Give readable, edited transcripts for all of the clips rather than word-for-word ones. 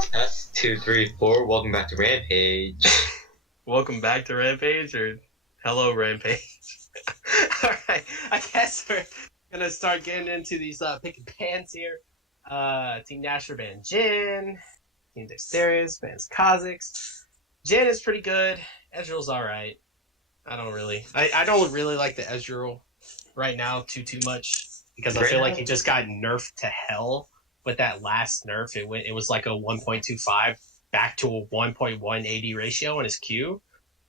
Test 2, 3, 4. Welcome back to Rampage. Welcome back to Rampage, or hello Rampage. Alright, I guess we're gonna start getting into these picking bans here. Team Nasher banned Jin, Team Dexterious bans Kha'Zix. Jin is pretty good, Ezreal's alright. I don't really like the Ezreal right now too much, because I feel like he just got nerfed to hell with that last nerf. It was like a 1.25 back to a 1.1 AD ratio in his Q.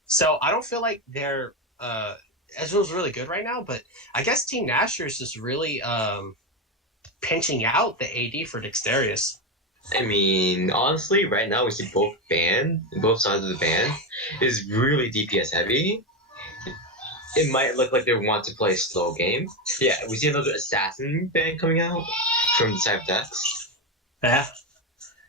So I don't feel like they're Ezreal's really good right now, but I guess Team Nasher is just really pinching out the AD for Dexterious. I mean, honestly, right now we see both sides of the ban is really DPS heavy. It might look like they want to play a slow game. Yeah, we see another assassin ban coming out from the side of DEX.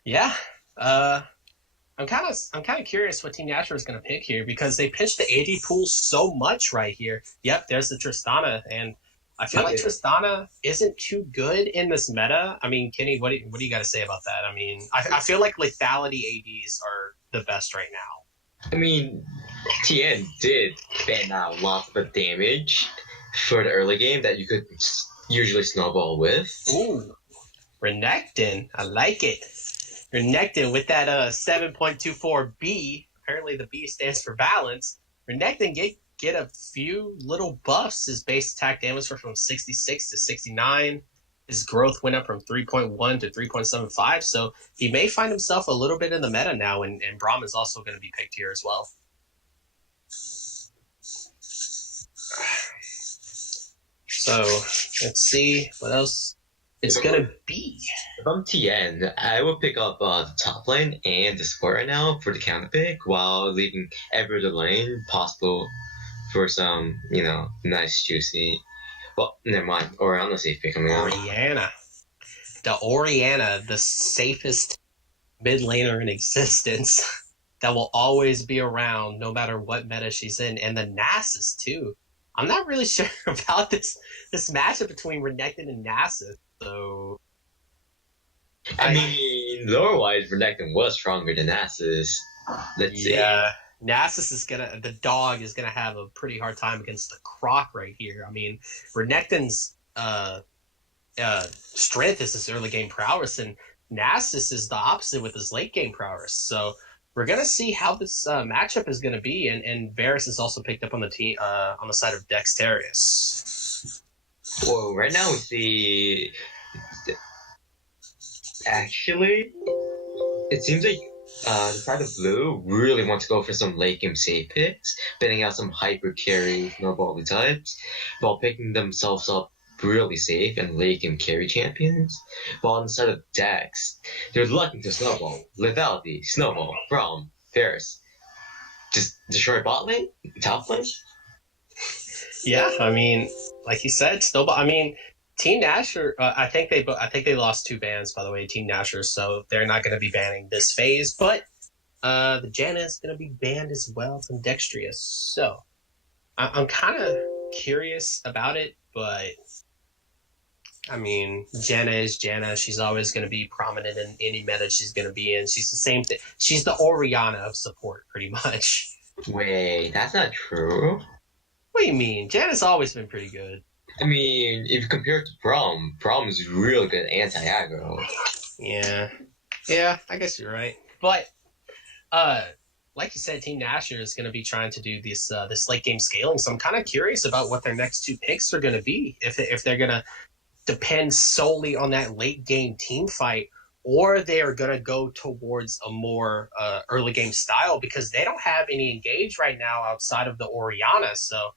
Yeah. I'm kind of curious what Team Nasher is going to pick here, because they pitched the AD pool so much right here. Yep, there's the Tristana, and I feel like Tristana isn't too good in this meta. I mean, Kenny, what do you got to say about that? I mean, I feel like lethality ADs are the best right now. I mean, TN did ban out lots of the damage for the early game that you could usually snowball with. Ooh, Renekton, I like it. Renekton with that 7.24 B. Apparently the B stands for balance. Renekton get a few little buffs. His base attack damage went from 66 to 69. His growth went up from 3.1 to 3.75. So he may find himself a little bit in the meta now, and Braum is also going to be picked here as well. So let's see what else it's going to be. If I'm TN, I would pick up the top lane and the support right now for the counter pick, while leaving every other lane possible for some, nice, juicy. Well, never mind. Orianna safe pick coming out. Orianna, the safest mid laner in existence that will always be around no matter what meta she's in. And the Nasus, too. I'm not really sure about this matchup between Renekton and Nasus, so... I mean, lore-wise, Renekton was stronger than Nasus. Let's see. Yeah. Nasus the dog is gonna have a pretty hard time against the Croc right here. I mean, Renekton's strength is his early game prowess, and Nasus is the opposite with his late game prowess. So we're gonna see how this matchup is gonna be, and Varus is also picked up on the team on the side of Dexterious. Well, right now we see. Actually, it seems like the side of blue really want to go for some late game safe picks, betting out some hyper carry snowball types, while picking themselves up really safe and late game carry champions. While on the side of DEX, they're looking to snowball, lethality, snowball, Braum, Varus. Just destroy bot lane, top lane. Yeah, I mean, like you said, snowball. I mean, Team Nasher, I think they lost 2 bans, by the way, Team Nasher, so they're not going to be banning this phase, but the Janna is going to be banned as well from Dexterious. So I'm kind of curious about it, but I mean, Janna is Janna. She's always going to be prominent in any meta she's going to be in. She's the same thing. She's the Orianna of support, pretty much. Wait, that's not true. What do you mean? Janna's always been pretty good. I mean, if you compare it to Braum is really good anti-aggro. Yeah, I guess you're right. But, like you said, Team Nasher is going to be trying to do this late game scaling, so I'm kind of curious about what their next 2 picks are going to be. If they're going to depend solely on that late game team fight, or they're going to go towards a more early game style, because they don't have any engage right now outside of the Orianna, so...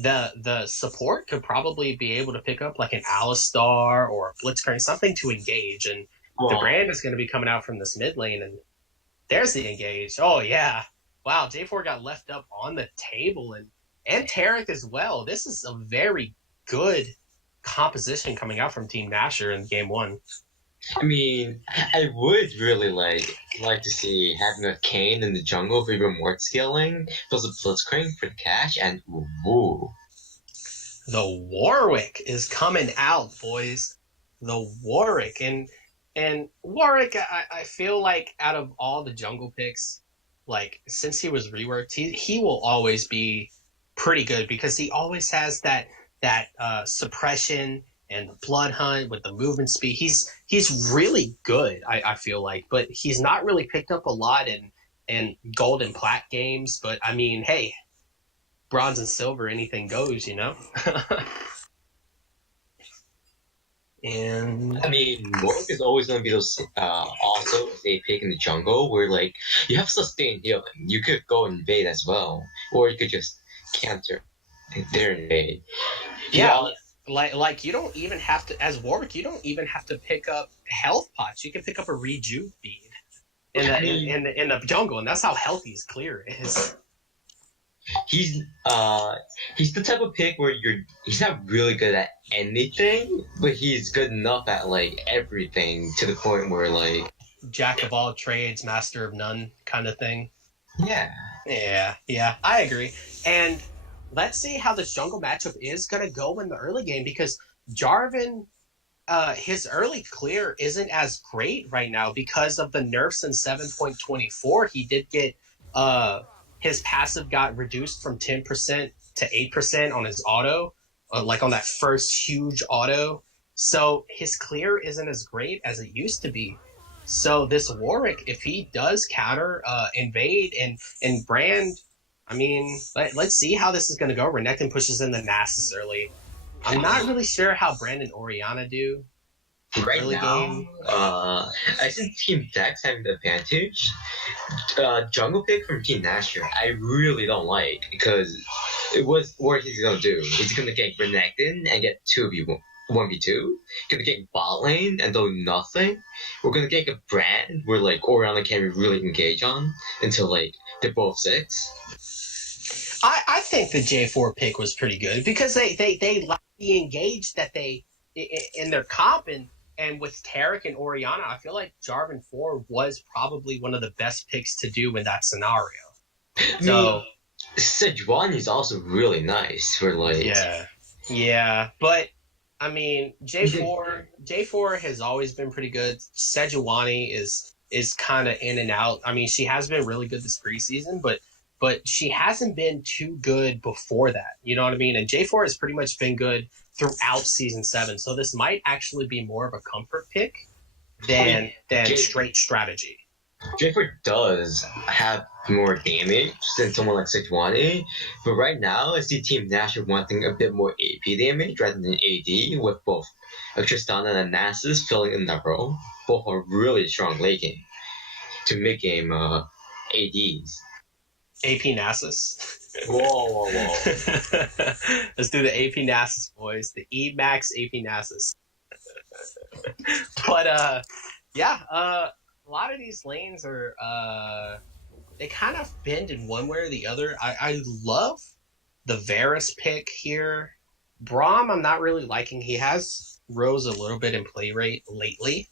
The support could probably be able to pick up like an Alistar or a Blitzcrank, something to engage, and the brand is going to be coming out from this mid lane, and there's the engage. Oh yeah, wow, J4 got left up on the table, and Tarek as well. This is a very good composition coming out from Team Nasher in game 1. I mean, I would really like to see having a Kane in the jungle for even more scaling, plus a Blitzcrank for the cash, and ooh. The Warwick is coming out, boys. The Warwick, and And Warwick, I feel like out of all the jungle picks, like since he was reworked, he will always be pretty good because he always has that suppression and the blood hunt with the movement speed. He's really good, I feel like, but he's not really picked up a lot in gold and plat games. But I mean, hey, bronze and silver, anything goes, you know. And I mean, Morg is always going to be those also a pick in the jungle where like you have sustained healing. You could go invade as well, or you could just counter their invade. yeah, like you don't even have to, as Warwick, you don't even have to pick up health pots. You can pick up a rejuve bead in the jungle, and that's how healthy his clear is. He's the type of pick where he's not really good at anything, but he's good enough at like everything to the point where like Jack of all trades, master of none kind of thing. yeah. Yeah, I agree. And let's see how this jungle matchup is going to go in the early game because Jarvan, his early clear isn't as great right now because of the nerfs in 7.24. He did get his passive got reduced from 10% to 8% on his auto, like on that first huge auto. So his clear isn't as great as it used to be. So this Warwick, if he does counter, invade, and Brand, I mean, let's see how this is going to go. Renekton pushes in the Nasus early. I'm not really sure how Brand and Orianna do. Right Early now, game. I think Team DEX having the advantage. Jungle pick from Team Nashor, I really don't like because it was what he's gonna do. He's gonna get Renekton and get 1v2. Gonna get bot lane and do nothing. We're gonna get a Brand where like Orianna can't really engage on until like they're both 6. I think the J4 pick was pretty good because they like the engage that they in their comp and with Tarek and Orianna, I feel like Jarvan 4 was probably one of the best picks to do in that scenario. So Sejuani is also really nice for like yeah, but I mean J4 has always been pretty good. Sejuani is kind of in and out. I mean, she has been really good this preseason, but she hasn't been too good before that. You know what I mean? And J4 has pretty much been good throughout Season 7. So this might actually be more of a comfort pick than straight strategy. J4 does have more damage than someone like Sejuani, but right now I see Team Nashor wanting a bit more AP damage rather than AD, with both Tristana and Nasus filling in that role. Both are really strong late game to mid-game ADs. AP Nasus. Whoa. Let's do the AP Nasus, boys. The E-Max AP Nasus. But, a lot of these lanes are, they kind of bend in one way or the other. I love the Varus pick here. Braum, I'm not really liking. He has rose a little bit in play rate lately.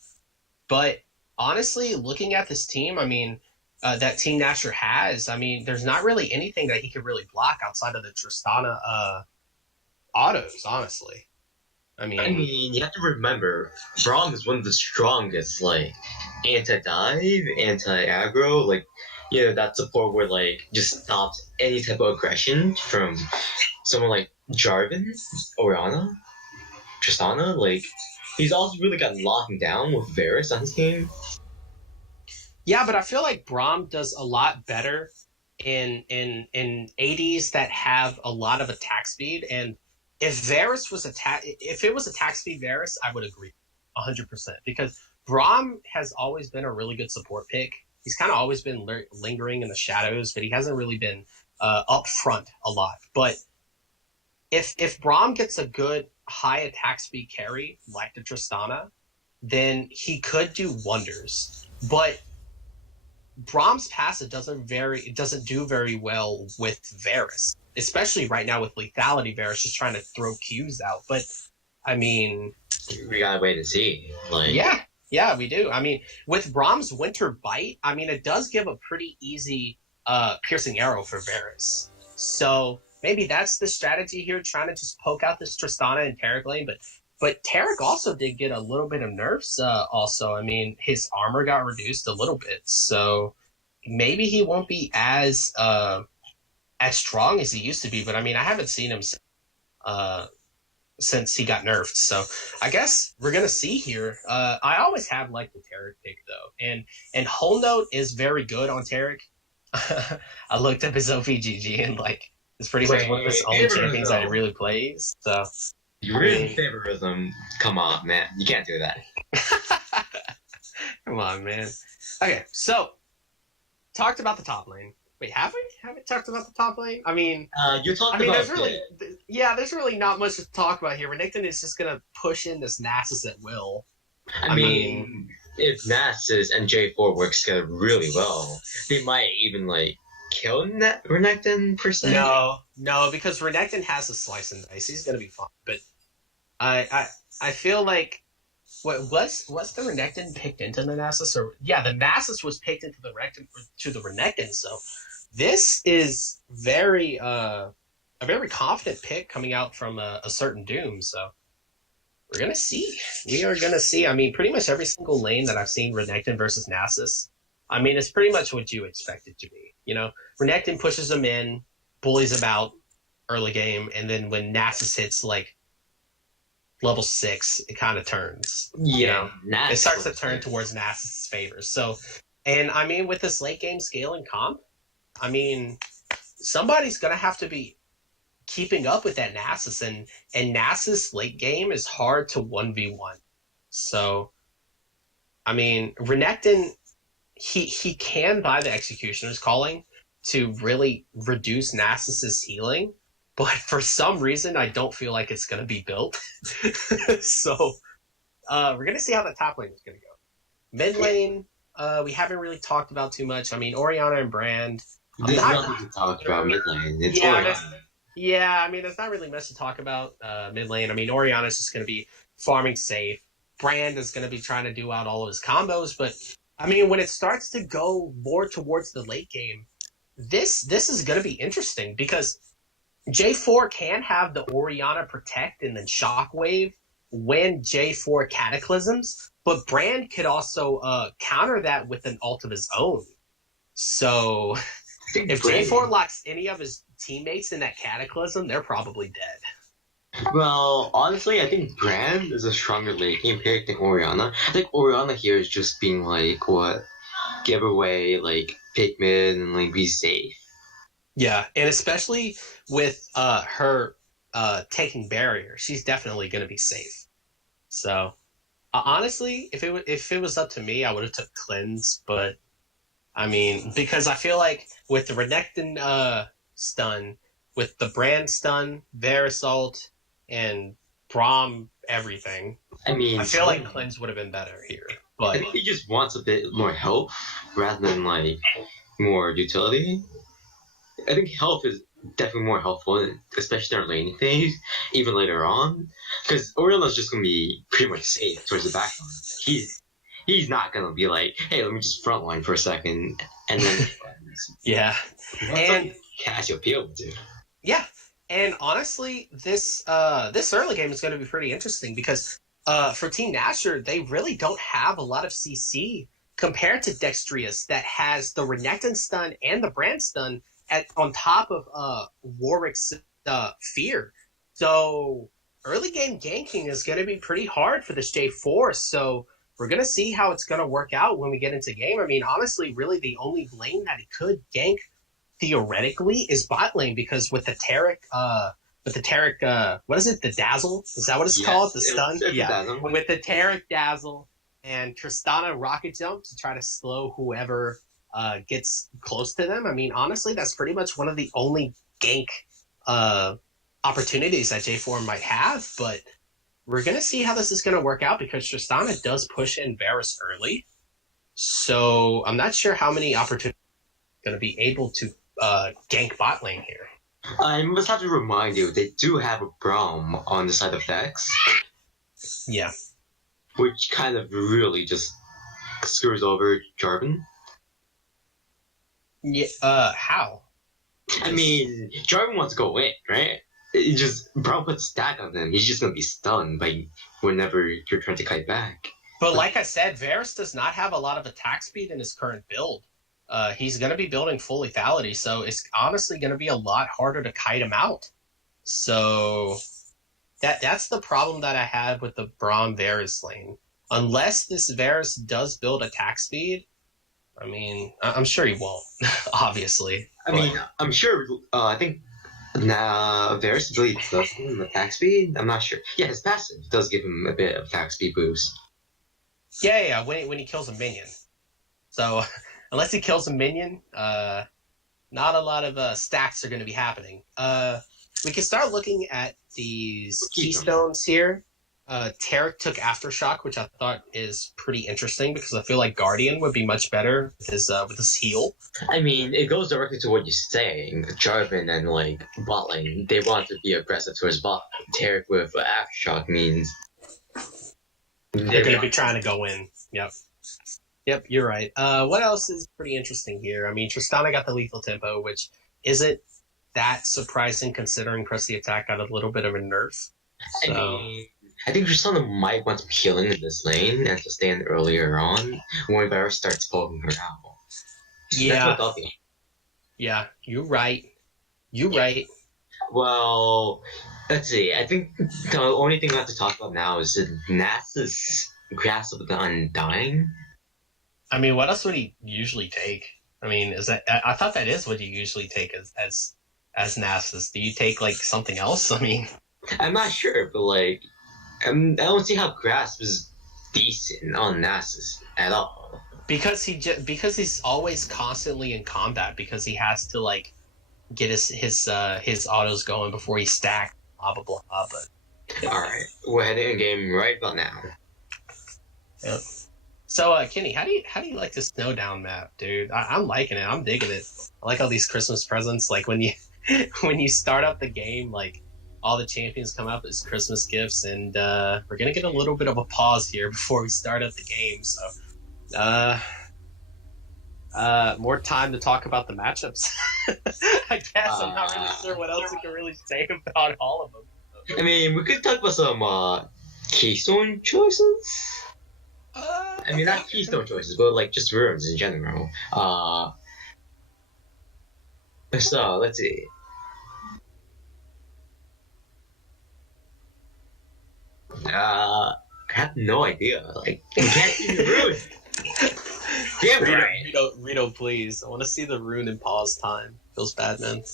But honestly, looking at this team, I mean, that Team Nashor has, I mean, there's not really anything that he could really block outside of the Tristana autos, honestly. I mean, you have to remember, Braum is one of the strongest, like, anti-dive, anti-aggro, like, that support where, like, just stops any type of aggression from someone like Jarvan, Orianna, Tristana. Like, he's also really got locking down with Varus on his team. Yeah, but I feel like Braum does a lot better in ADs that have a lot of attack speed. And if it was attack speed Varus, I would agree 100% because Braum has always been a really good support pick. He's kind of always been lingering in the shadows, but he hasn't really been up front a lot. But if Braum gets a good high attack speed carry like the Tristana, then he could do wonders. But Braum's passive doesn't do very well with Varus, especially right now with lethality. Varus just trying to throw Qs out, but I mean, we gotta wait and see. Like, yeah, we do. I mean, with Braum's Winter Bite, I mean, it does give a pretty easy piercing arrow for Varus. So maybe that's the strategy here, trying to just poke out this Tristana and Tarek lane. But But Tarek also did get a little bit of nerfs. Also, I mean, his armor got reduced a little bit, so maybe he won't be as strong as he used to be. But I mean, I haven't seen him since he got nerfed. So I guess we're gonna see here. I always have liked the Tarek pick though, and Whole Note is very good on Tarek. I looked up his OPGG and like it's pretty much one of his only champions that he really plays. So you really favoritism. Come on, man, you can't do that. Come on, man. Okay, so talked about the top lane. Wait, have we? Haven't talked about the top lane? I mean, you talked about there's really not much to talk about here. Renekton is just gonna push in this Nasus at will. I mean, if Nasus and J4 works together really well, they might even like kill Renekton per se. No, because Renekton has a slice and dice. He's gonna be fine. But I feel like what was the Renekton picked into the Nasus? Or yeah, the Nasus was picked into the Renekton. So this is a very confident pick coming out from a certain Doom. So we're gonna see. We are gonna see. I mean, pretty much every single lane that I've seen Renekton versus Nasus, I mean, it's pretty much what you expect it to be. You know, Renekton pushes them in, bullies them out early game, and then when Nasus hits like level 6, it kind of turns. Yeah, you know? It starts to turn towards Nasus' favor. So, and I mean, with this late game scaling comp, I mean, somebody's gonna have to be keeping up with that Nasus, and Nasus late game is hard to 1v1. So, I mean, Renekton, he can buy the Executioner's Calling to really reduce Nasus's healing, but for some reason, I don't feel like it's going to be built. So, we're going to see how the top lane is going to go. Mid lane, we haven't really talked about too much. I mean, Orianna and Brand. There's nothing to talk about mid lane. It's yeah, I mean, there's not really much to talk about mid lane. I mean, Orianna's just going to be farming safe. Brand is going to be trying to do out all of his combos, but I mean, when it starts to go more towards the late game, this is going to be interesting because J4 can have the Orianna protect and then shockwave when J4 cataclysms, but Brand could also counter that with an ult of his own. So if J4 locks any of his teammates in that cataclysm, they're probably dead. Well, honestly, I think Brand is a stronger late game pick than Orianna. I think Orianna here is just being like, give away, like, pick mid and, like, be safe. Yeah, and especially with her taking barrier, she's definitely going to be safe. So, honestly, if it was up to me, I would have took Cleanse, but, I mean, because I feel like with the Renekton stun, with the Brand stun, Verisalt, and Braum everything, I feel like Cleanse would have been better here. But I think he just wants a bit more health rather than like more utility. I think health is definitely more helpful, especially in our laning phase, even later on, because Orianna's just gonna be pretty much safe towards the back line. He's not gonna be like, hey, let me just frontline for a second and then yeah, and Cassiopeia would do. Yeah, and honestly, this early game is going to be pretty interesting because for Team Nashor, they really don't have a lot of CC compared to Dextrius that has the Renekton stun and the Brand stun on top of Warwick's Fear. So early game ganking is going to be pretty hard for this J4. So we're going to see how it's going to work out when we get into game. I mean, honestly, really the only lane that he could gank theoretically is bot lane, because with the Tarek, what is it? The Dazzle? Is that what it's called? The stun? Yeah. With the Tarek Dazzle and Tristana Rocket Jump to try to slow whoever gets close to them. I mean, honestly, that's pretty much one of the only gank opportunities that J4 might have, but we're going to see how this is going to work out because Tristana does push in Varus early. So I'm not sure how many opportunities going to be able to gank bot lane here. I must have to remind you, they do have a Braum on the side of DEX. Yeah. Which kind of really just screws over Jarvan. Yeah, how? I mean, Jarvan wants to go in, right? it just Brown puts stack on him. He's just gonna be stunned by whenever you're trying to kite back. But like I said, Varus does not have a lot of attack speed in his current build. He's going to be building full lethality, so it's honestly going to be a lot harder to kite him out. So that's the problem that I had with the Braum Varus lane. Unless this Varus does build attack speed, I mean, I'm sure he won't, obviously. I mean, I'm sure, I think Varus really does give him attack speed. I'm not sure. Yeah, his passive does give him a bit of attack speed boost. Yeah, when he kills a minion. So, unless he kills a minion, not a lot of stacks are going to be happening. We can start looking at these keystones here. Tarek took Aftershock, which I thought is pretty interesting because I feel like Guardian would be much better with his heal. I mean, it goes directly to what you're saying. Jarvan and bot lane, they want to be aggressive towards bot. Tarek with Aftershock means they're going to be trying to go in. Yep, you're right. What else is pretty interesting here? I mean, Tristana got the lethal tempo, which isn't that surprising considering Press the Attack got a little bit of a nerf. So. I think Tristana might want some healing in this lane and to stand earlier on when Varus starts poking her out. Yeah. Yeah, you're right. Well, let's see. I think the only thing we have to talk about now is Nasa's Grasp of the Undying. I mean, what else would he usually take? I mean, I thought that is what you usually take as Nasus. Do you take something else? I mean, I'm not sure, but I don't see how Grasp is decent on Nasus at all. Because he's always constantly in combat because he has to get his autos going before he stacks, blah blah blah. But all right, we're heading in game right about now. Yep. So, Kenny, how do you like the Snowdown map, dude? I'm liking it. I'm digging it. I like all these Christmas presents. When you start up the game, all the champions come up as Christmas gifts, and we're gonna get a little bit of a pause here before we start up the game. So, more time to talk about the matchups. I guess I'm not really sure what else we can really say about all of them. I mean, we could talk about some keystone choices. I mean, not keystone choices, but just runes in general. So let's see. I have no idea. I can't see the rune. Damn right. Rito, please. I want to see the rune in pause time. Feels bad, man.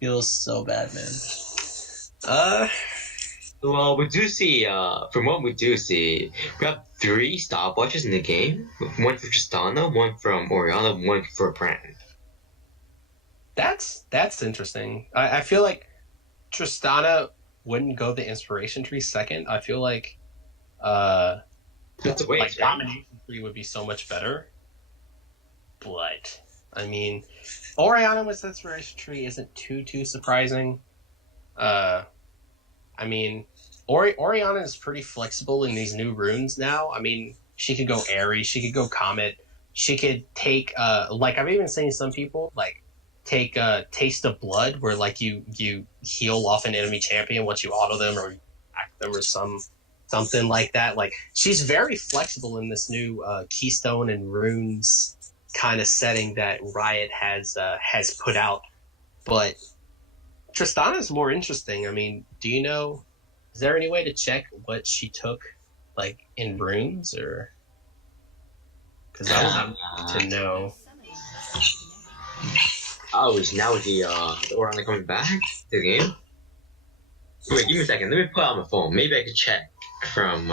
Feels so bad, man. Well, we do see, from what we do see, we have 3 stopwatches in the game. One for Tristana, one from Orianna, one for Pran. That's interesting. I feel like Tristana wouldn't go the inspiration tree second. I feel like that's a waste, right? Domination tree would be so much better. But I mean, Orianna with inspiration tree isn't too surprising. I mean, Orianna is pretty flexible in these new runes now. I mean, she could go Aerie, she could go Comet, she could take I've even seen some people take Taste of Blood, where you heal off an enemy champion once you auto them or act them or something like that. She's very flexible in this new Keystone and Runes kind of setting that Riot has put out. But Tristana is more interesting. I mean, do you know? Is there any way to check what she took, in runes, or? Because I would like to know. Oh, is now the Orianna coming back to the game? Wait, give me a second. Let me put it on my phone. Maybe I could check from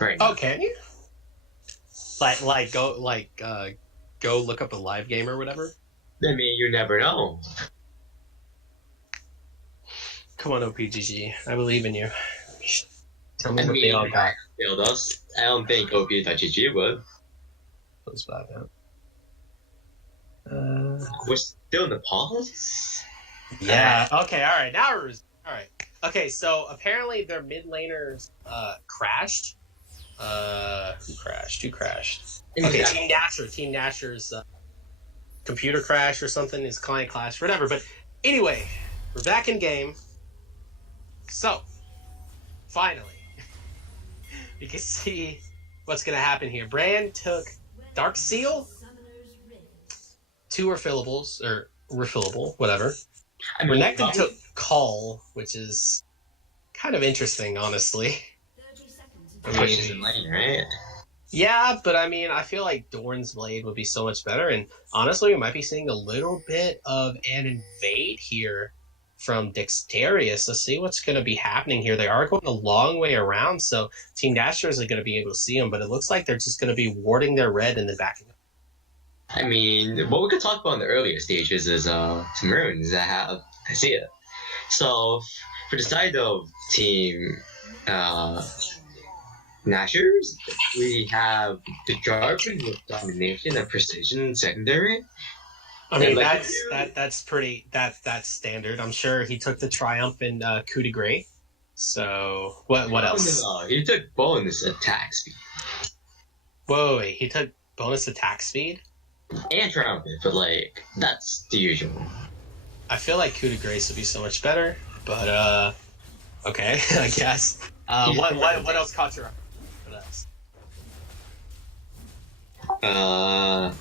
right now. Oh, can you? Go look up a live game or whatever. I mean, you never know. Come on, OPGG. I believe in you. Tell me what they all got. Failed us. I don't think OP.GG would. That's bad, man. We're still in the pause? Yeah. Okay, alright. Now we're... Alright. Okay, so apparently their mid laners crashed. Who crashed? Okay, Team Nasher's computer crash or something, his client crashed, whatever, but Anyway, we're back in game. So, finally, you can see what's going to happen here. Brand took Dark Seal, 2 refillables, or refillable, whatever. I mean, Renekton took Call, which is kind of interesting, honestly. pushes in lane, right? Yeah, but I mean, I feel like Dorn's Blade would be so much better, and honestly, we might be seeing a little bit of an invade here from Dexterious. Let's see what's going to be happening here. They are going a long way around, so Team Dashers are going to be able to see them, but it looks like they're just going to be warding their red and then backing up. I mean, what we could talk about in the earlier stages is some runes that have I see it. So for the side of Team Nashers, we have the Jarvan with domination and precision secondary. I mean, like, that's pretty that's standard. I'm sure he took the Triumph in Coup de Grace. So what else? No, he took bonus attack speed. Whoa, wait, he took bonus attack speed? And triumphant, but like that's the usual. I feel like Coup de Grace would be so much better, but okay, I guess. What else caught your eye? What else?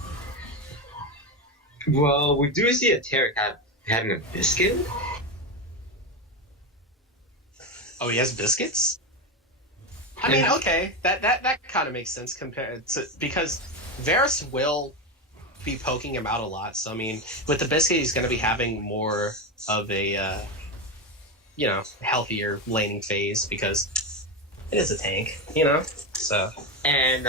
Well, we do see a Tarek having a biscuit. Oh, he has biscuits? I mean, okay, that kind of makes sense compared to because Varus will be poking him out a lot. So I mean, with the biscuit, he's going to be having more of a healthier laning phase because it is a tank, So And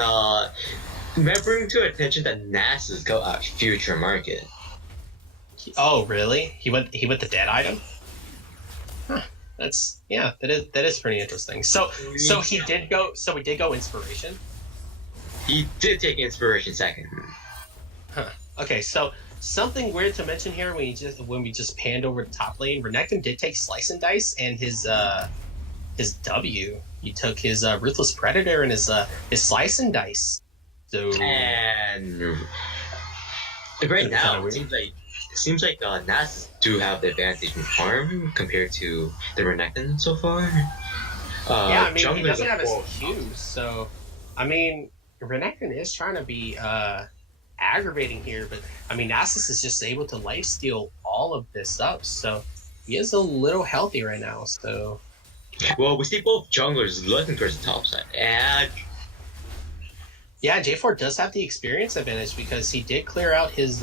remembering to attention that NASA's got a future market. Oh, really? He went the dead item? Huh. That is pretty interesting. So he did go inspiration. He did take inspiration second. Huh. Okay, so something weird to mention here when we just panned over the top lane, Renekton did take Slice and Dice and his W. He took his Ruthless Predator and his Slice and Dice. So and right now it seems like NAS do have the advantage in farm compared to the Renekton so far. Yeah, I mean he doesn't have his Qs, so I mean Renekton is trying to be aggravating here, but I mean Nasus is just able to lifesteal all of this up, so he is a little healthy right now. So well, we see both junglers looking towards the top side, and yeah, J4 does have the experience advantage because he did clear out his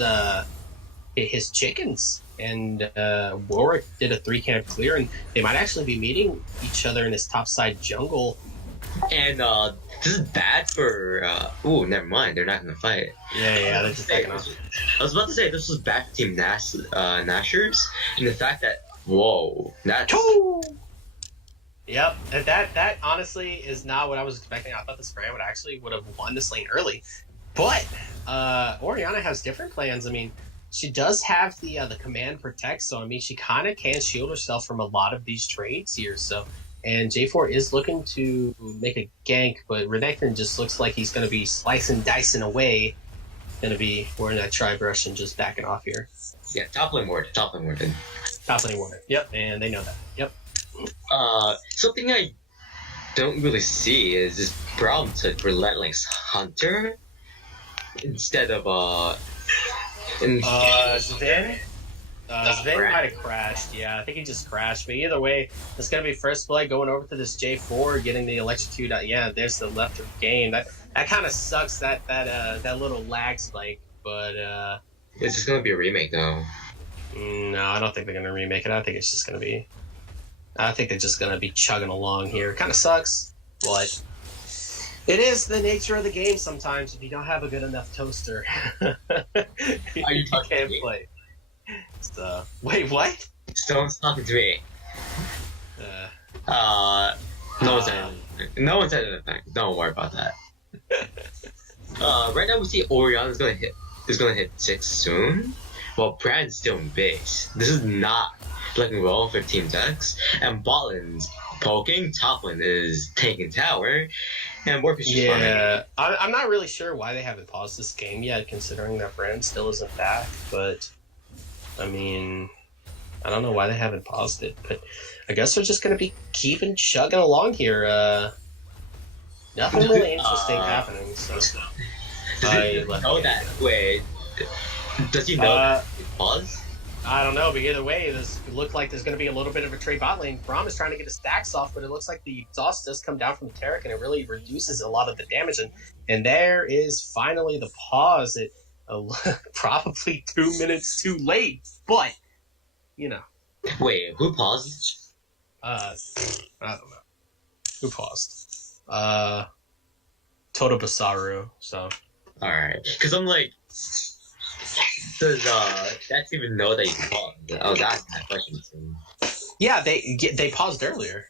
chickens, and Warwick did a 3-camp clear, and they might actually be meeting each other in his topside jungle. And this is bad for. Never mind. They're not gonna fight. Yeah, they're just backing off. I was about to say this was bad for Team Nashers, and the fact that that's. Yep, that honestly is not what I was expecting. I thought this brand would have won this lane early, but Orianna has different plans. I mean, she does have the command protect, so I mean she kind of can shield herself from a lot of these trades here. So, and J4 is looking to make a gank, but Renekton just looks like he's going to be slicing, dicing away. Going to be wearing that tri-brush and just backing off here. Yeah, top lane warded. Top lane warded. Yep, and they know that. Yep. Something I don't really see is this Braum took Relentless Hunter instead of Sven might have crashed. Yeah, I think he just crashed. But either way, it's gonna be first play going over to this J4, getting the electrocute. Yeah, there's the left of game. That kind of sucks. That little lag spike. But it's just gonna be a remake though. No, I don't think they're gonna remake it. I think they're just gonna be chugging along here. It kind of sucks, but it is the nature of the game. Sometimes if you don't have a good enough toaster, you can't play. So, wait, what? Stone's talking to me. No one said anything. Don't worry about that. Right now we see Orion is gonna hit 6 soon. Well, Brand's still in base. This is not looking well for Team DEX. And botland's poking, top lane is taking tower, and Warp is just farming. I'm not really sure why they haven't paused this game yet, considering that Brand still isn't back. But I mean, I don't know why they haven't paused it, but I guess we're just going to be keeping chugging along here. Nothing really interesting happening, so... Wait, does he know pause? I don't know, but either way, it looks like there's going to be a little bit of a trade bot lane. Braum is trying to get his stacks off, but it looks like the exhaust does come down from the Taric, and it really reduces a lot of the damage. And there is finally the pause. It probably 2 minutes too late, but, you know. Wait, who paused? I don't know. Who paused? Toto Basaru, so... Alright, because I'm like, does Dex even know that he paused? I was asking that question to him. Yeah, they paused earlier.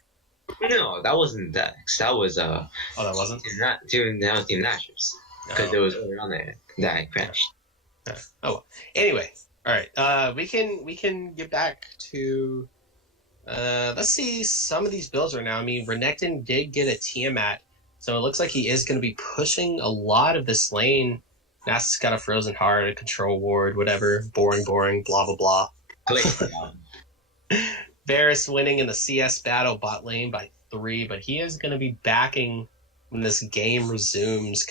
No, that wasn't Dex. That was Oh, that wasn't? that was Team Nashers. Because it was earlier on there that I crashed. Oh well. Anyway, alright. We can get back to let's see some of these builds right now. I mean, Renekton did get a Tiamat. So it looks like he is going to be pushing a lot of this lane. Nasus got a Frozen Heart, a Control Ward, whatever. Boring, blah, blah, blah. Varus winning in the CS battle bot lane by 3, but he is going to be backing when this game resumes.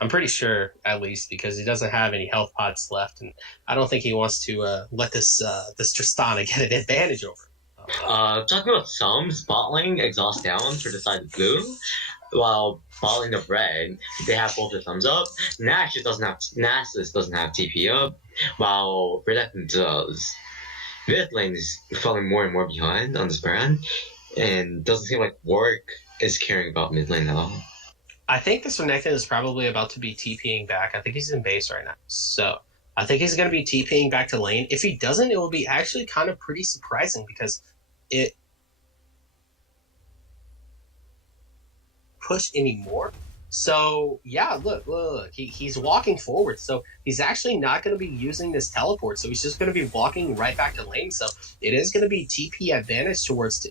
I'm pretty sure, at least, because he doesn't have any health pots left, and I don't think he wants to let this Tristana get an advantage over. Talking about some, bot lane exhaust down for the side of blue. While balling of red, they have both their thumbs up. Nasus doesn't have TP up, while Renekton does. Mid lane is falling more and more behind on this brand, and doesn't seem like Warwick is caring about mid lane at all. I think this Renekton is probably about to be TPing back. I think he's in base right now, so I think he's going to be TPing back to lane. If he doesn't, it will be actually kind of pretty surprising because it push anymore. So yeah, look, he's walking forward. So he's actually not going to be using this teleport. So he's just going to be walking right back to lane. So it is going to be TP advantage towards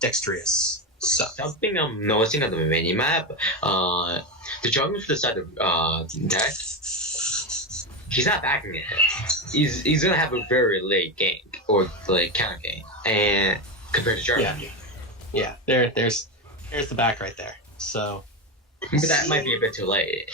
Dexterous. So something I'm noticing on the mini map, the jungler for the side of Dex, he's not backing it. He's gonna have a very late gank or like counter gank, and compared to Jarvan. Yeah. There's the back right there. So, but that might be a bit too late.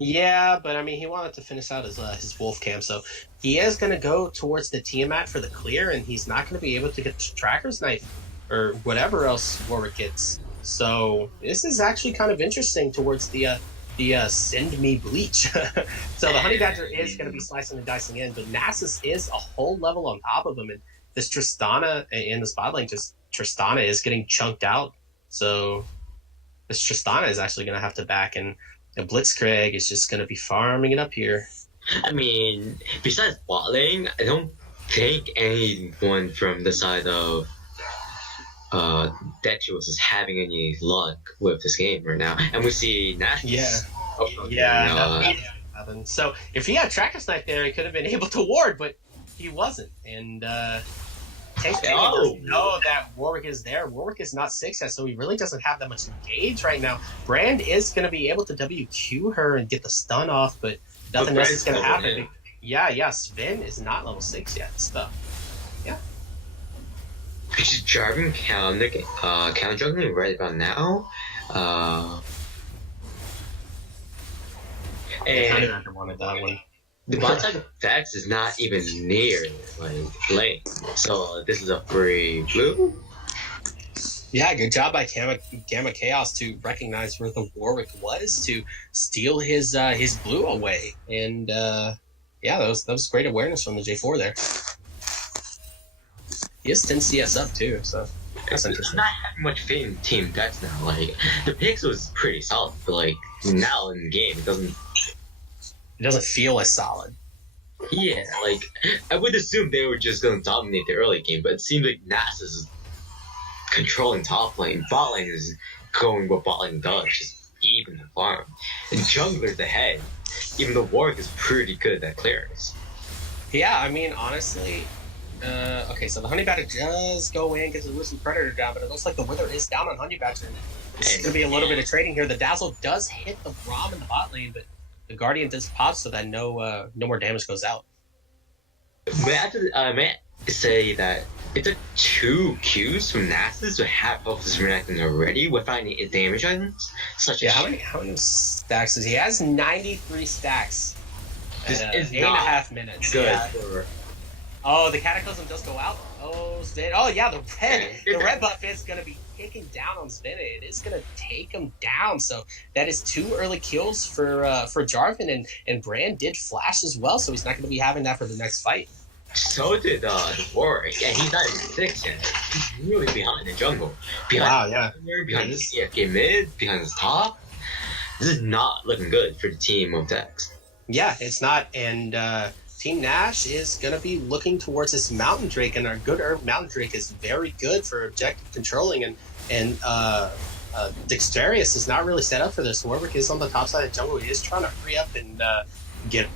Yeah, but I mean, he wanted to finish out his wolf cam, so he is going to go towards the Tiamat for the clear, and he's not going to be able to get the Tracker's Knife or whatever else Warwick gets. So this is actually kind of interesting towards the send me bleach. So the Honey Badger is going to be slicing and dicing in, but Nasus is a whole level on top of him, and this Tristana in the spot lane, Tristana is getting chunked out. So this Tristana is actually going to have to back, and Blitzkrieg is just going to be farming it up here. I mean, besides bot lane, I don't think anyone from the side of Dexterous is having any luck with this game right now. And we see Nash. So if he had Tracker's Knife there, he could have been able to ward, but he wasn't. And Tank doesn't know that Warwick is there. Warwick is not 6 yet, so he really doesn't have that much engage right now. Brand is going to be able to WQ her and get the stun off, but nothing else is going to happen. Yeah, Sven is not level 6 yet, so yeah. She's driving counter juggling right about now. And I wanted that one. The bot side of Vex is not even near like lane, so this is a free blue. Yeah, good job by Gamma Chaos to recognize where the Warwick was to steal his blue away, and yeah, that was great awareness from the J4 there. He has 10 CS up too, so that's interesting. Not having much faith in Team Dex now. Like the picks was pretty solid, but like now in the game it doesn't feel as solid. Yeah, like I would assume they were just gonna dominate the early game, but it seems like Nasus is controlling top lane. Bot lane is going what bot lane does, just even the farm. And jungler's ahead. Even though Warwick is pretty good at clearance. Yeah, I mean honestly. Okay, so the Honey Badger does go in, gets the Lucid Predator down, but it looks like the Wither is down on Honey Badger. This is going to be a little bit of trading here. The Dazzle does hit the Braum in the bot lane, but the Guardian does pop so that no more damage goes out. May I say that it took 2 Qs from Nasus to have Focus reacting already without any damage items. Such how many stacks does he has? 93 stacks. This is 8.5 minutes. Good. Yeah. Oh, the Cataclysm does go out. Oh yeah, the red buff is gonna be taking down on Spinnet. It is gonna take him down. So that is 2 early kills for Jarvan, and Brand did flash as well, so he's not gonna be having that for the next fight. So did the Warwick, and he's not even 6 yet. He's really behind the jungle. Behind behind his CFK mid, behind his top. This is not looking good for the team of DEX. Yeah, it's not, and Team Nash is going to be looking towards this Mountain Drake, and our good Herb Mountain Drake is very good for objective controlling, and Dexterius is not really set up for this. Warwick is on the top side of the jungle. He is trying to hurry up and get...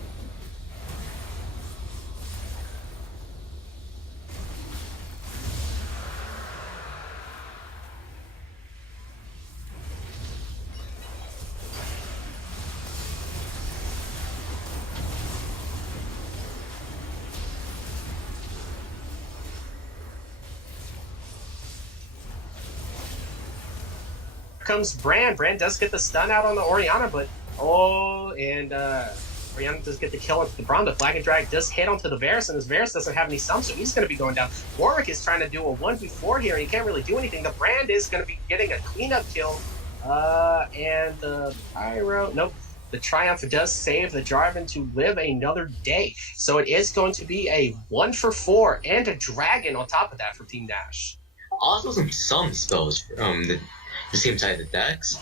comes Brand. Brand does get the stun out on the Orianna, but Orianna does get the kill onto the Braum. The Flag and Drag does hit onto the Varus, and this Varus doesn't have any stun, so he's going to be going down. Warwick is trying to do a 1v4 here, and he can't really do anything. The Brand is going to be getting a cleanup kill, and the Pyro... Nope. The Triumph does save the Jarvan to live another day. So it is going to be a 1-for-4 and a Dragon on top of that for Team Nash. Also some spells from the same side of the DEX.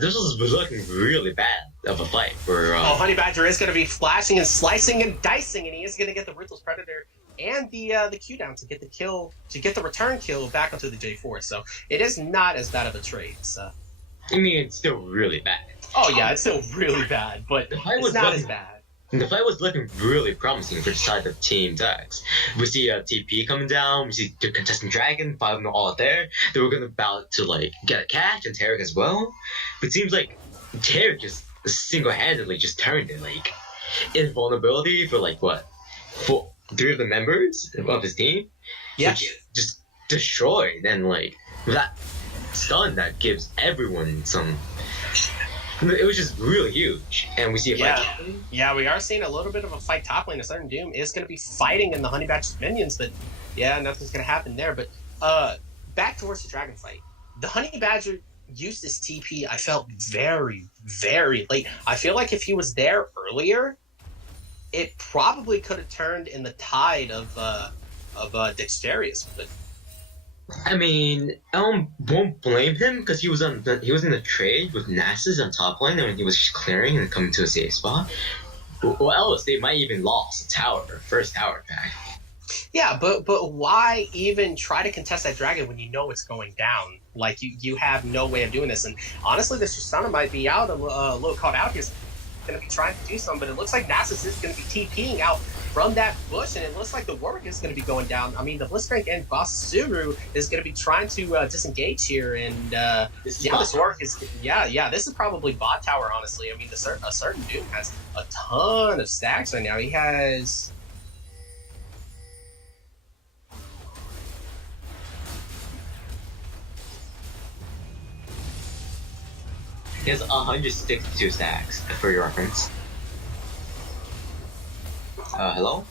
This was looking really bad of a fight for... Honey Badger is going to be flashing and slicing and dicing, and he is going to get the Ruthless Predator and the Q down to get the kill, to get the return kill back onto the J4. So it is not as bad of a trade. So. I mean, it's still really bad. Oh yeah, it's still really bad, but it's not as bad. The fight was looking really promising for the side of Team DEX. We see TP coming down, we see the contestant Dragon, 5 of them all there. They were about to get a catch, and Tarek as well. But it seems like Tarek just single-handedly just turned it, invulnerability for 3 of the members of his team. Yeah. Just destroyed, and with that stun that gives everyone some... It was just really huge, and we see a fight. Yeah, we are seeing a little bit of a fight top lane. A certain Doom is going to be fighting in the Honey Badger's minions, but yeah, nothing's going to happen there. But back towards the Dragon fight. The Honey Badger used his TP, I felt, very, very late. I feel like if he was there earlier, it probably could have turned in the tide of Dexterius, but... I mean, I won't blame him because he was in the trade with Nasus on top lane, and he was clearing and coming to a safe spot. Or else they might even lost the tower, first tower back. Yeah, but why even try to contest that Dragon when you know it's going down? You have no way of doing this. And honestly, this Tristana might be out a little caught out here. He's going to be trying to do something, but it looks like Nasus is going to be TPing out from that bush, and it looks like the Warwick is going to be going down. I mean, the Blitzcrank and Basuru is going to be trying to disengage here, and this Warwick is... Yeah, this is probably bot tower, honestly. I mean, a certain Doom has a ton of stacks right now. He has... He has 162 stacks, for your reference. Hello?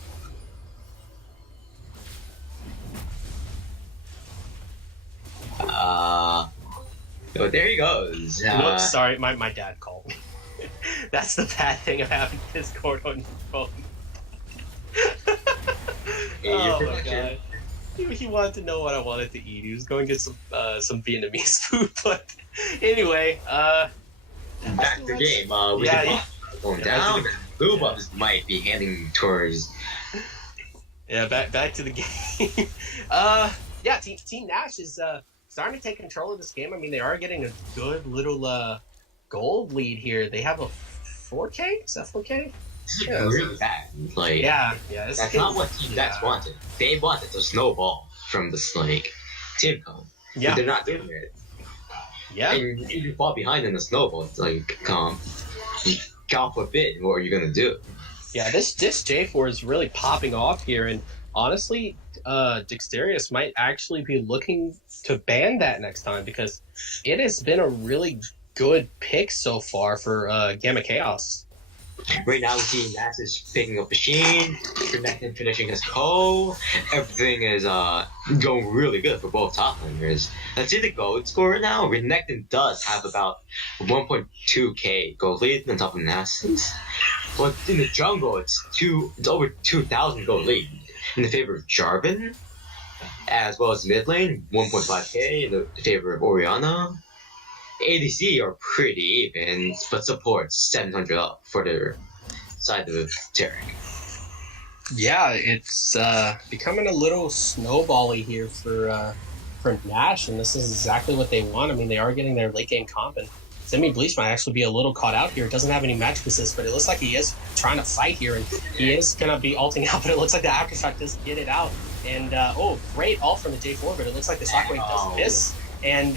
Oh, there he goes. Whoops, sorry, my dad called me. That's the bad thing of having Discord on your phone. Oh my god. He wanted to know what I wanted to eat. He was going to get some Vietnamese food, but anyway, back to the game. With the buff going down, blue buffs might be heading towards... Yeah, back to the game. Yeah, Team Nash is starting to take control of this game. I mean, they are getting a good little gold lead here. They have a 4K? Is that 4K? This is really bad. That's not what Team DEX wanted. They wanted to snowball from this team comp. Yeah. But they're not doing it. Yeah. And if you fall behind in the snowball, it's God forbid, what are you gonna do? Yeah, this J4 is really popping off here, and honestly, Dexterious might actually be looking to ban that next time because it has been a really good pick so far for Gamma Chaos. Right now, we see Nasus picking up Machine, Renekton finishing his co. Everything is going really good for both top laners. Let's see the gold score now. Renekton does have about 1.2k gold lead on top of Nasus. But in the jungle, it's over 2,000 gold lead in the favor of Jarvan, as well as mid lane 1.5k in the favor of Orianna. ADC are pretty even, but support's 700 up for their side of Tarek. Yeah, it's becoming a little snowbally here for Nash, and this is exactly what they want. I mean, they are getting their late game comp, and Semi Bleach might actually be a little caught out here. Doesn't have any magic assist, but it looks like he is trying to fight here, and he is going to be ulting out, but it looks like the Aftershock does get it out. And, great ult from the J4, but it looks like the Shockwave does miss. And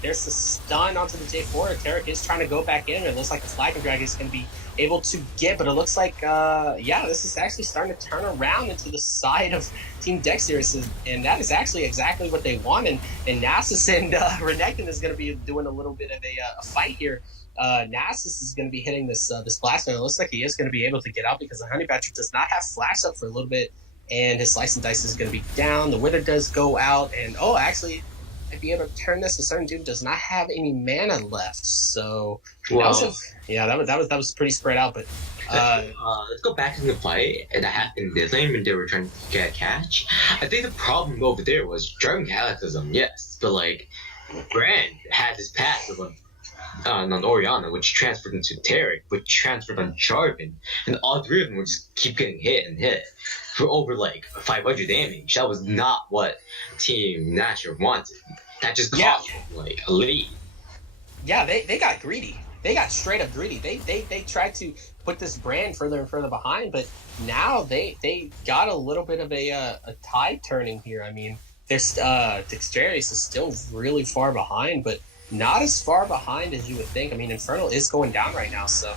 there's the stun onto the J4. Tarek is trying to go back in. It looks like the Flag and Drag is going to be able to get, but it looks like, this is actually starting to turn around into the side of Team Dexterious, and that is actually exactly what they want. And Nasus and Renekton is going to be doing a little bit of a fight here. Nasus is going to be hitting this blast, and it looks like he is going to be able to get out because the Honey Badger does not have flash up for a little bit, and his Slice and Dice is going to be down. The Wither does go out, and actually, I'd be able to turn this. A certain dude does not have any mana left, so that was pretty spread out. But let's go back to the fight that happened in mid lane when they were trying to get a catch. I think the problem over there was Jarvan Cataclysm, yes, but like Brand had his passive on Orianna, which transferred into Tarek, which transferred on Jarvan, and all three of them would just keep getting hit for over like 500 damage. That was not what Team Nasher wanted. That just cost them like a lead. Yeah, they got greedy. They got straight up greedy. They tried to put this Brand further and further behind, but now they got a little bit of a tide turning here. I mean, there's Dexterious is still really far behind, but not as far behind as you would think. I mean, Infernal is going down right now, so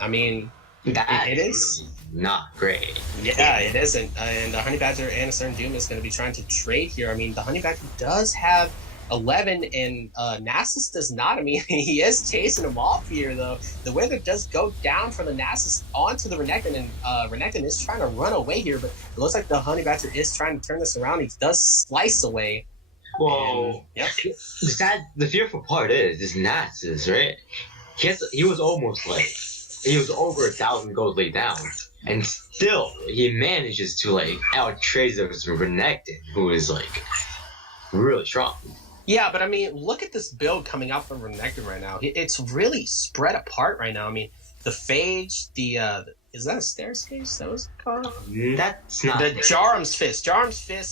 I mean, it is not great. Yeah, it isn't. And the Honey Badger and a certain Doom is going to be trying to trade here. I mean, the Honey Badger does have 11, and Nasus does not. I mean, he is chasing him off here, though. The Wither does go down from the Nasus onto the Renekton, and Renekton is trying to run away here, but it looks like the Honey Badger is trying to turn this around. He does slice away. Well, the fearful part is Nasus, right? He was almost like, he was over 1,000 gold laid down, and still he manages to like out-trade those Renekton, who is like really strong. Yeah, but I mean, look at this build coming out from Renekton right now. It's really spread apart right now. I mean, the Phage, is that a Staircase? That was called? That's not. The Jarum's Fist,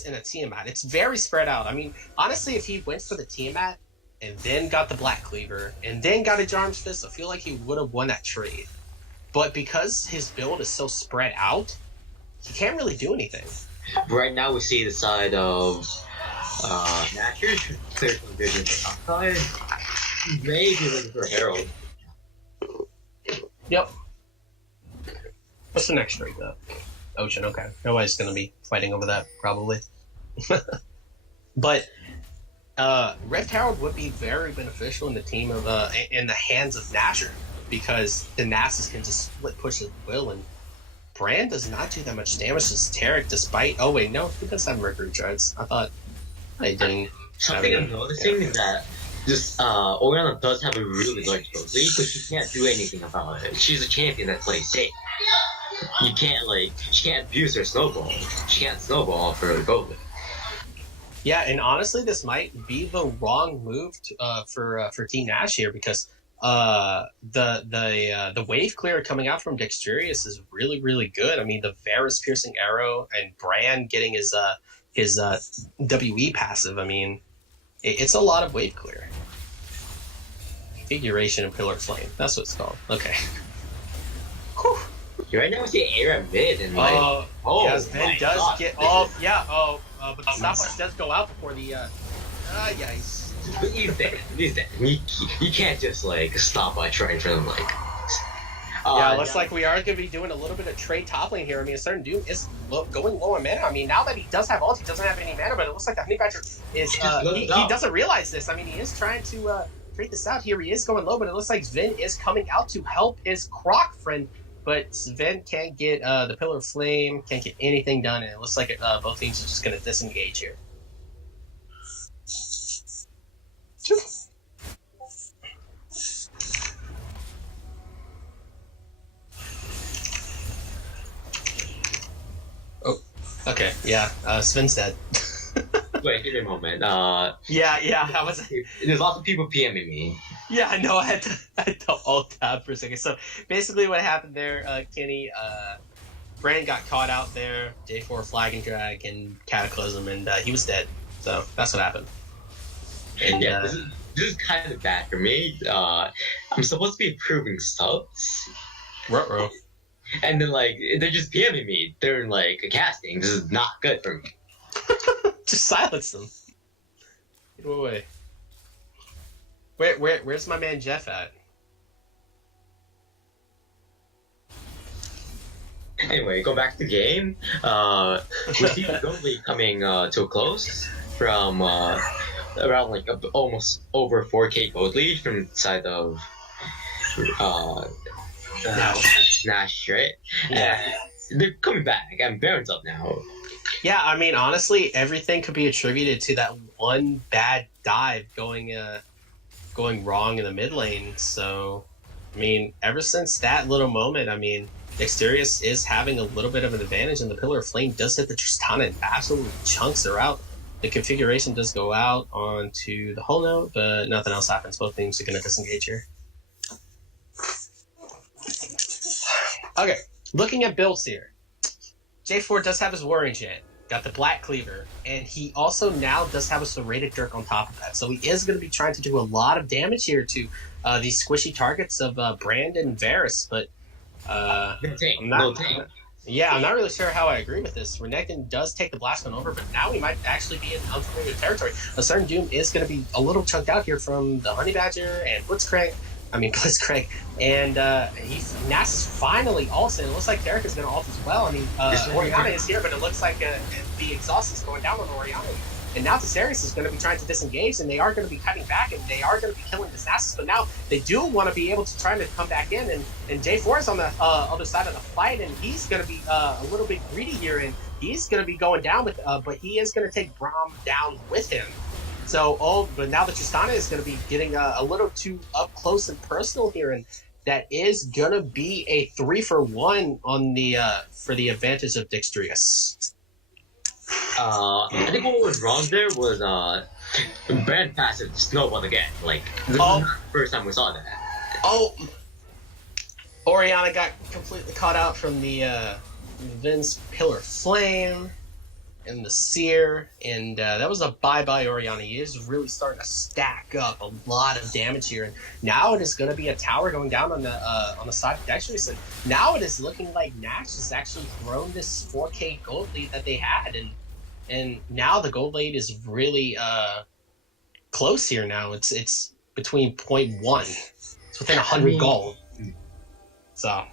and a Tiamat. It's very spread out. I mean, honestly, if he went for the Tiamat and then got the Black Cleaver and then got a Jarum's Fist, I feel like he would have won that trade. But because his build is so spread out, he can't really do anything. Right now, we see the side of Natcher clear some vision outside. Maybe looking for Herald. Yep. What's the next trade, though? Ocean, okay. Nobody's going to be fighting over that, probably. But Rift Herald would be very beneficial in the team of in the hands of Nasher, because the Nasus can just split push at will, and Brand does not do that much damage to Tarek, despite... Oh, wait, no, he does have Mercury Charts. I thought I didn't... Something I'm noticing is that this Orianna does have a really large gold lead, but she can't do anything about it. She's a champion that plays safe. You can't, like, she can't abuse her snowball. She can't snowball for her gold lead. Yeah, and honestly, this might be the wrong move for Team Nash here, because the wave clear coming out from Dexterious is really, really good. I mean, the Varus piercing arrow and Brand getting his WE passive. I mean, it's a lot of wave clear. Configuration and Pillar Flame. That's what it's called. Okay. Whew. Right now we see Air mid and like yes, Ben does God. Get but the stopwatch does go out before the yes. But he's dead. You can't just like stop by trying for them like Yeah, it looks like we are going to be doing a little bit of trade toppling here. I mean, a certain Doom is going low on mana. I mean, now that he does have ult, he doesn't have any mana, but it looks like the Honey Badger is... he doesn't realize this. I mean, he is trying to trade this out here. He is going low, but it looks like Sven is coming out to help his Croc friend, but Sven can't get the Pillar of Flame, can't get anything done, and it looks like both teams are just going to disengage here. Okay, yeah, Sven's dead. Wait, give me a moment. Yeah, I was... There's lots of people PMing me. Yeah, I know, I had to alt tab for a second. So, basically what happened there, Kenny, Brand got caught out there, J4 Flag and Drag, and Cataclysm, and he was dead. So, that's what happened. And, yeah, this is kind of bad for me. I'm supposed to be improving subs. Ruh-roh. And then, like, they're just PMing me during, like, a casting. This is not good for me. Just silence them. Get away. Where's my man Jeff at? Anyway, go back to the game. We see the gold league coming to a close from around, like, almost over 4K gold lead from the side of Nash, right? Yeah. They're coming back, and Baron's up now. Yeah, I mean, honestly, everything could be attributed to that one bad dive going wrong in the mid lane. So, I mean, ever since that little moment, I mean, Dexterious is having a little bit of an advantage, and the Pillar of Flame does hit the Tristana and absolutely chunks her out. The configuration does go out onto the Hull Note, but nothing else happens. Both teams are going to disengage here. Okay, looking at builds here. J4 does have his War Enchant, got the Black Cleaver, and he also now does have a Serrated Dirk on top of that. So he is going to be trying to do a lot of damage here to these squishy targets of Brand and Varus, but I'm not really sure how I agree with this. Renekton does take the Blast Gun over, but now we might actually be in unfamiliar territory. A certain Doom is going to be a little chunked out here from the Honey Badger and Blitzcrank, and Nass is finally ulted. It looks like Derek is going to ult as well. I mean, Oriana is here, but it looks like the exhaust is going down on Oriana. And now Dexterious is going to be trying to disengage, and they are going to be cutting back, and they are going to be killing this Nasus. But now they do want to be able to try to come back in, and J4 is on the other side of the fight, and he's going to be a little bit greedy here, and he's going to be going down with, but he is going to take Braum down with him. So, but now the Tristana is going to be getting a little too up close and personal here, and that is going to be a 3-for-1 on the for the advantage of Dexterious. I think what was wrong there was Brand passive snowballed again. Like, this is not the first time we saw that. Oh, Oriana got completely caught out from the Vince Pillar Flame and the Seer, and that was a bye-bye Oriana. He is really starting to stack up a lot of damage here, and now it is going to be a tower going down on the side of Dexterious, and now it is looking like Nash has actually thrown this 4K gold lead that they had, and now the gold lead is really close here now. It's between 0.1. It's within 100 gold. So,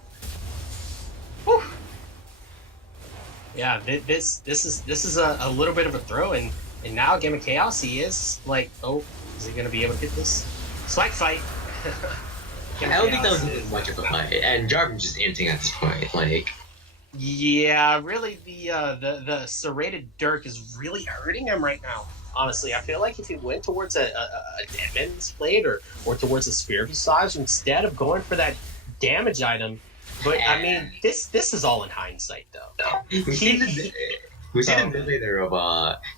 whew. Yeah, this is a little bit of a throw, and now Game of Chaos, he is like, oh, is he going to be able to get this Swag fight? I don't think that was much of a fight, and Jarvan's just inting at this point, like. Yeah, really, the Serrated Dirk is really hurting him right now. Honestly, I feel like if he went towards a Deadman's Blade or towards a Sphere Visage instead of going for that damage item. But I mean, this is all in hindsight, though. We see the mid laner of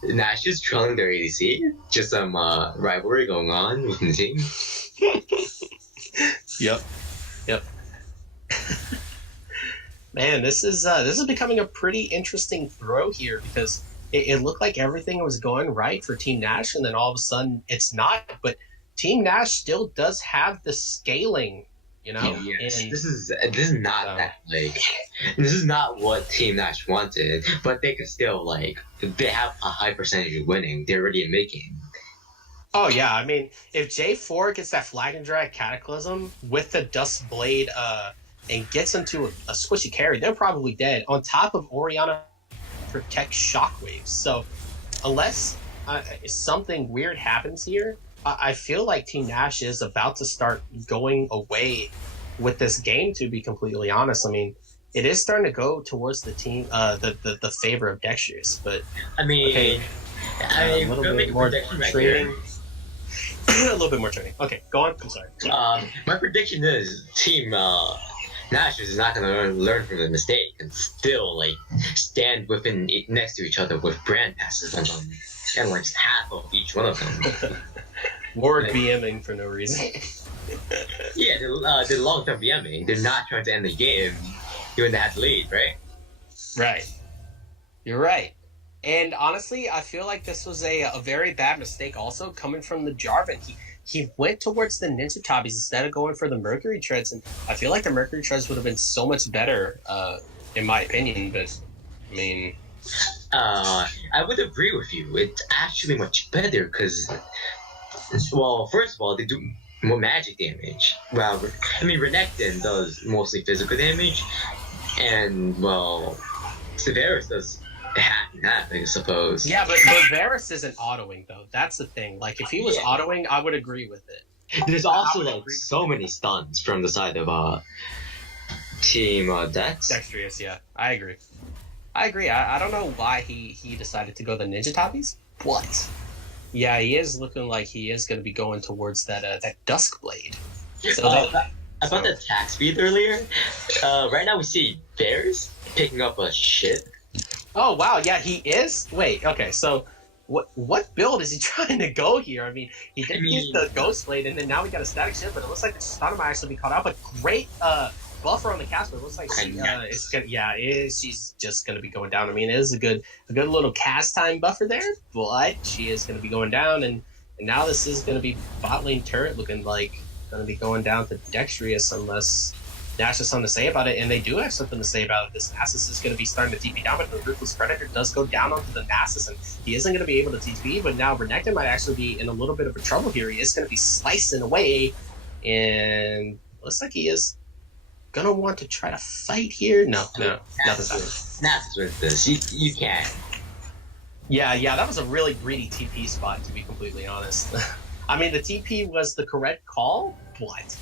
Nash is trolling their ADC. Just some rivalry going on within the team. Yep. Man, this is becoming a pretty interesting throw here, because it looked like everything was going right for Team Nash, and then all of a sudden it's not. But Team Nash still does have the scaling, you know. Yes, this is not that, like, this is not what Team Nash wanted, but they could still, like, they have a high percentage of winning. They're already in mid-game. Oh yeah, I mean, if J4 gets that Flag and Drag Cataclysm with the Dust Blade and gets into a squishy carry, they're probably dead. On top of Orianna protect shockwaves. So unless something weird happens here, I feel like Team Nash is about to start going away with this game, to be completely honest. I mean, it is starting to go towards the team, the favor of Dexterous, but I mean, okay, a little bit more training. A little bit more training. Okay, go on. I'm sorry. My prediction is Team Nash is not going to learn from the mistake and still like stand next to each other with brand passes on them, and like half of each one of them. Warwick BMing for no reason. Yeah, they're long-term BMing. They're not trying to end the game, even they had the lead, right? Right. You're right. And honestly, I feel like this was a very bad mistake also coming from the Jarvan. He went towards the Ninja Tabis instead of going for the Mercury Treads, and I feel like the Mercury Treads would have been so much better, in my opinion, but, I mean... I would agree with you. It's actually much better, because, well, first of all, they do more magic damage. Well, I mean, Renekton does mostly physical damage, and, well, Severus does half and half, I suppose. Yeah, but Varus isn't autoing, though. That's the thing. Like, if he was autoing, I would agree with it. There's also, like, so many stuns from the side of Team Dex. Dexterous, yeah. I agree. I don't know why he decided to go the Ninja Tabis, but yeah, he is looking like he is going to be going towards that Dusk Blade. So about the attack speed earlier, right now we see Bears picking up a shit. Oh wow, yeah, he is. Wait, okay, so what build is he trying to go here? I mean, he did use the Ghost Blade, and then now we got a static shift, but it looks like the Tristana might actually be caught out. But great buffer on the cast, but it looks like she's just gonna be going down. I mean, it is a good little cast time buffer there, but she is gonna be going down, and now this is gonna be bot lane turret looking like gonna be going down to Dexterous unless Nash has something to say about it, and they do have something to say about it. This Nasus is going to be starting to TP down, but the Ruthless Predator does go down onto the Nasus, and he isn't going to be able to TP, but now Renekton might actually be in a little bit of a trouble here. He is going to be slicing away, and looks like he is going to want to try to fight here. No, nothing's happening. Nasus with this. You can't. Yeah, that was a really greedy TP spot, to be completely honest. I mean, the TP was the correct call, but...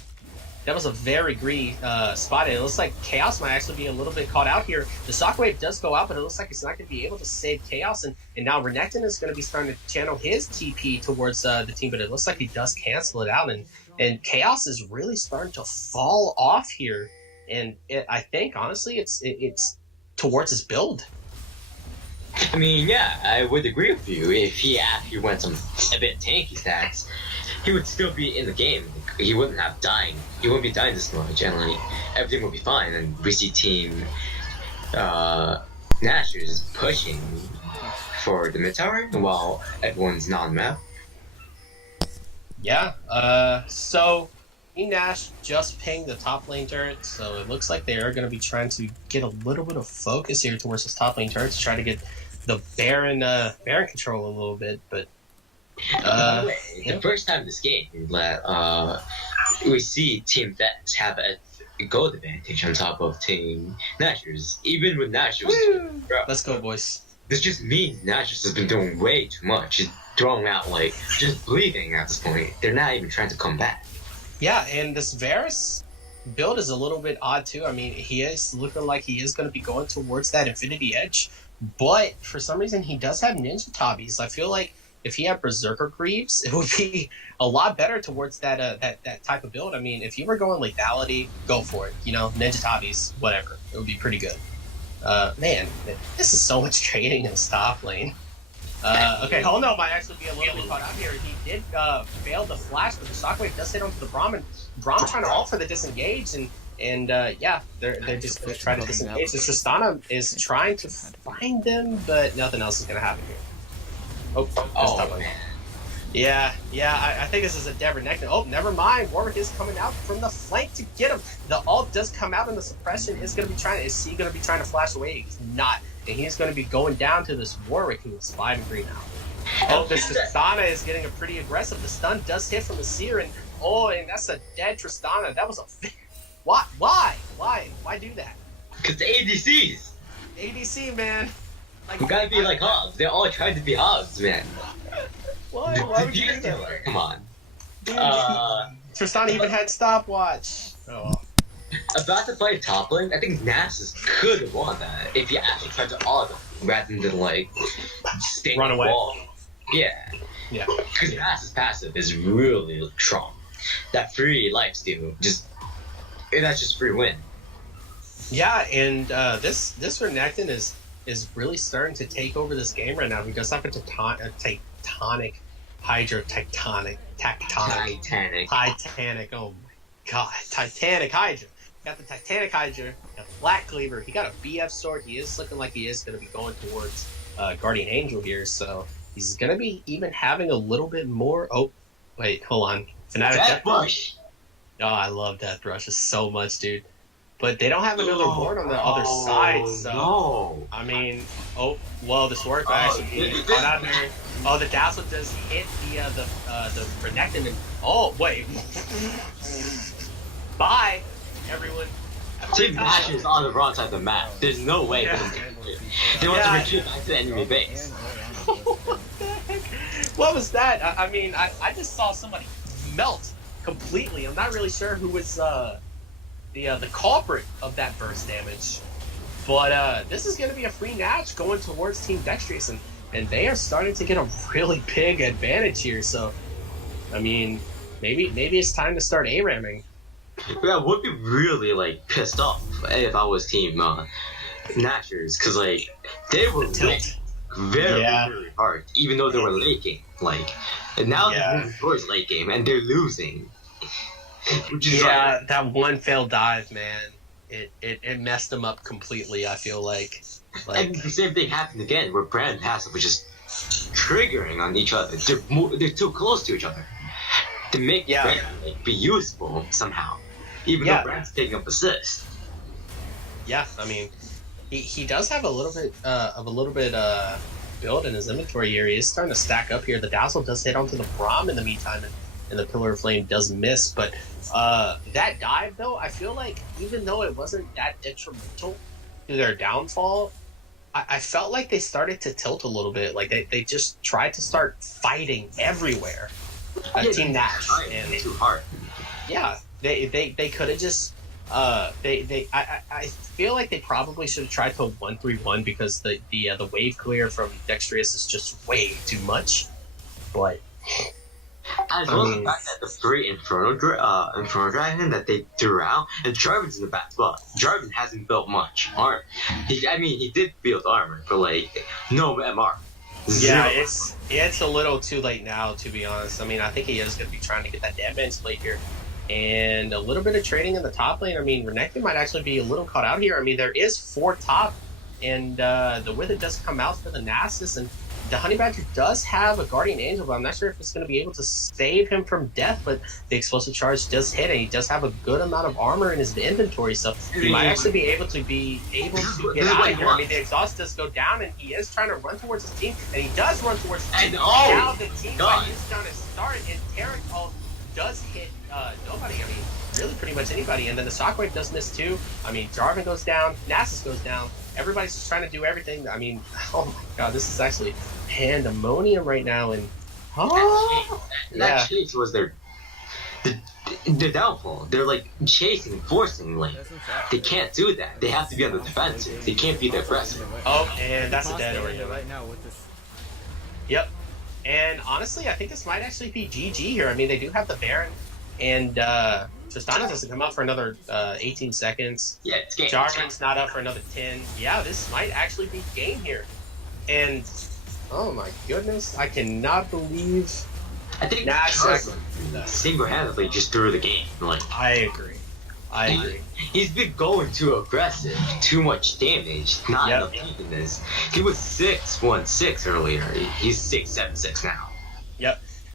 that was a very greedy spot. It looks like Chaos might actually be a little bit caught out here. The Shockwave does go out, but it looks like it's not going to be able to save Chaos. And now Renekton is going to be starting to channel his TP towards the team, but it looks like he does cancel it out. And Chaos is really starting to fall off here. And I think, honestly, it's towards his build. I mean, yeah, I would agree with you. If he actually went a bit tanky stats, he would still be in the game. He wouldn't have dying. He wouldn't be dying this much, and like everything would be fine. And we see Team Nash is pushing for the mid tower while everyone's not on map. Yeah. So Team Nash just pinged the top lane turret, so it looks like they are going to be trying to get a little bit of focus here towards this top lane turret to try to get the Baron control a little bit, but. By the way, the first time this game that we see Team Dex have a gold advantage on top of Team Nashers. Even with Nashers, let's go, boys. This just means Nashers has been doing way too much. He's throwing out like just bleeding at this point. They're not even trying to come back. Yeah, and this Varus build is a little bit odd too. I mean, he is looking like he is going to be going towards that Infinity Edge, but for some reason he does have Ninja Tabis. I feel like if he had Berserker Greaves, it would be a lot better towards that that type of build. I mean, if you were going lethality, go for it. You know, Ninja Tabis, whatever. It would be pretty good. Man, this is so much trading in this top lane. Okay, Holno might actually be a little bit caught out here. He did fail the flash, but the Shockwave does hit onto the Braum, and Braum trying to ult for the disengage, and yeah, they're just going to try to disengage. The Tristana is trying to find them, but nothing else is going to happen here. Oh, top lane. Yeah, I think this is a dead Renekton. Oh, never mind. Warwick is coming out from the flank to get him. The ult does come out, and the suppression is going to be trying. Is he going to be trying to flash away? He's not, and he's going to be going down to this Warwick who is 5-3 now. Oh, this Tristana is getting a pretty aggressive. The stun does hit from the Seer, and that's a dead Tristana. That was a why Why do that? Because the ADCs. ADC, man. We gotta be like Hobbs. They're all trying to be Hobbs, man. Why would you do that? Come on. Dude, Tristana even had stopwatch. Oh. About to fight top lane, I think Nasus could have won that if he actually tried to auto rather than like stay Run away. Wall. Yeah. Yeah. Because Nasus passive is really strong. That free life steal that's just free win. Yeah, and this Renekton is really starting to take over this game right now because I've got Titanic. Oh my god, Titanic Hydra. Got the Titanic Hydra, got the Black Cleaver. He got a BF sword. He is looking like he is going to be going towards Guardian Angel here, so he's going to be even having a little bit more. Oh, wait, hold on. Death Rush. Oh, I love Death Rushes so much, dude. But they don't have another ward on the other side, so no. I mean, oh well, the sword actually caught out there. Oh, the Dazzle does hit the Renekton, and oh wait, bye everyone. Team Nash is on the wrong side of the map. There's no way for them to do it. They want to retreat back to the enemy base. What the heck? What was that? I mean, I just saw somebody melt completely. I'm not really sure who was the culprit of that burst damage. But this is going to be a free match going towards Team Dexterous, and they are starting to get a really big advantage here. So, I mean, maybe it's time to start A-ramming. Yeah, I would be really like pissed off if I was Team Nashers, because like they were very hard, even though they were late game. Like, and now they're moving towards late game and they're losing. That one failed dive, man. It messed them up completely. I feel like. And the same thing happened again, where Brand and Passive was just triggering on each other. They're too close to each other to make Brand be useful somehow, even though Brand's taking up assist. Yeah, I mean, he does have a little bit build in his inventory here. He is starting to stack up here. The Dazzle does hit onto the Braum in the meantime, and the Pillar of Flame does miss. But that dive, though, I feel like even though it wasn't that detrimental to their downfall, I felt like they started to tilt a little bit. Like they just tried to start fighting everywhere. Team Nash and too hard. Yeah, they could have just. I feel like they probably should have tried to 1-3-1 because the wave clear from Dexterous is just way too much. But as well as the fact that the free Inferno Dragon that they threw out, and Jarvan's in the bad spot. Jarvan hasn't built much armor. He did build armor, but like no MR. Yeah, it's a little too late now, to be honest. I mean, I think he is going to be trying to get that damage late here. And a little bit of trading in the top lane. I mean, Renekton might actually be a little caught out here. I mean, there is 4 top, and the Wither does come out for the Nasus, and the Honey Badger does have a Guardian Angel, but I'm not sure if it's going to be able to save him from death, but the Explosive Charge does hit, and he does have a good amount of armor in his inventory, so he might actually be able to get out of here. I mean, the exhaust does go down, and he is trying to run towards his team, and he does run towards his team. Now the team fight is down to start, and Tarek does hit nobody. I mean, really pretty much anybody. And then the Shockwave does miss too. I mean, Jarvan goes down, Nasus goes down. Everybody's just trying to do everything. I mean, oh my god, this is actually pandemonium right now. And that chase was the downfall. They're like chasing, forcing lane. They can't do that. They have to be on the defensive. They can't be the aggressive. Oh, and that's a dead right now with this. Yep. And honestly, I think this might actually be GG here. I mean, they do have the Baron, and Tristana doesn't come out for another 18 seconds. Yeah, it's game. Jarvan's not up for another 10. Yeah, this might actually be game here. And, oh my goodness, I cannot believe... I think Jarvan single-handedly just threw the game. Like, I agree. He's been going too aggressive, too much damage, not enough defense. He was 6-1-6 earlier. He's 6-7-6 now.